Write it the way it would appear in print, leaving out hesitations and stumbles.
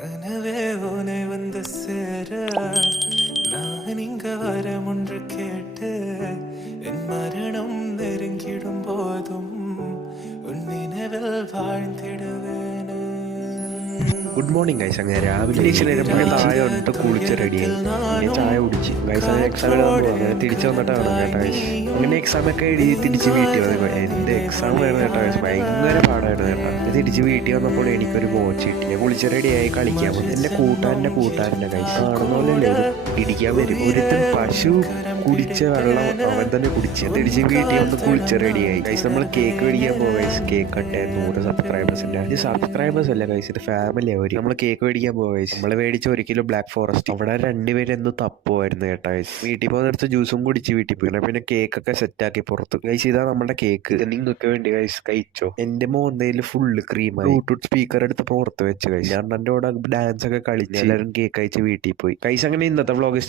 கனவே உனை வந்து சேர நான் இங்க வரம் ஒன்று கேட்டு என் மரணம் நெருங்கிடும் போதும் உன் நினைவில் வாழ்ந்திடுவேன். Good morning guys. അങ്ങനെ രാവിലെ താഴെ വന്നിട്ട് കുളിച്ച് റെഡിയായി പിന്നെ ചായ കുടിച്ച് ഗൈസ്. അങ്ങനെ എക്സാം എഴുതാൻ പോകും. അങ്ങനെ തിരിച്ചു വന്നിട്ടാണ് കേട്ടോ ഗൈസ്. അങ്ങനെ എക്സാമൊക്കെ എഴുതി തിരിച്ച് വീട്ടിൽ വന്നു. എൻ്റെ എക്സാം ആയിരുന്നു കേട്ടോ ഗൈസ്. ഭയങ്കര പാടായിരുന്നു കേട്ടോ. തിരിച്ച് വീട്ടിൽ വന്നപ്പോൾ എനിക്കൊരു വാച്ച് കിട്ടി. ഞാൻ കുളിച്ച് റെഡിയായി കളിക്കാൻ പോകും. എൻ്റെ കൂട്ടുകാരൻ്റെ ഗൈസ് കാണുന്നതല്ലേ ഇടിക്കാൻ വരും. ഒരുത്തൻ പശു കുടിച്ച വെള്ളം അവൻ തന്നെ കുടിച്ച് തിരിച്ച് വീട്ടിൽ വന്ന് കുളിച്ച് റെഡിയായി ഗൈസ്. നമ്മൾ കേക്ക് മേടിക്കാൻ പോകും ഗൈസ്. കേക്ക് കട്ടെ 100 സബ്സ്ക്രൈബേഴ്സിൻ്റെ. ഇത് സബ്സ്ക്രൈബേഴ്സ് അല്ല ഗൈസ്, ഇത് ഫാമിലി അവർ. നമ്മൾ കേക്ക് മേടിക്കാൻ പോകും ഗൈസ്. നമ്മൾ മേടിച്ച 1 കിലോ ബ്ലാക്ക് ഫോറസ്റ്റ്. അവിടെ 2 പേര് എന്തോ തപ്പുമായിരുന്നു കേട്ടോ ഗൈസ്. വീട്ടിൽ പോകുന്നിടത്ത് ജ്യൂസും കുടിച്ച് വീട്ടിൽ പോയി. പിന്നെ കേക്കൊക്കെ സെറ്റാക്കി പുറത്ത് ഗൈസ്. ഇതാ നമ്മുടെ കേക്ക്. നിങ്ങൾക്ക് വേണ്ടി ഗൈസ് കഴിച്ചോ. എൻ്റെ മോന്തയിൽ ഫുള്ള് ക്രീമായി. ബ്ലൂടൂത്ത് സ്പീക്കർ എടുത്ത് പുറത്ത് വെച്ച് ഗൈസ്. ഞാൻ എൻ്റെ കൂടെ ഡാൻസ് ഒക്കെ കളിച്ച് എല്ലാവരും കേക്ക് കഴിച്ച് വീട്ടിൽ പോയി ഗൈസ്. അങ്ങനെ ഇന്നത്തെ വ്ളോഗ്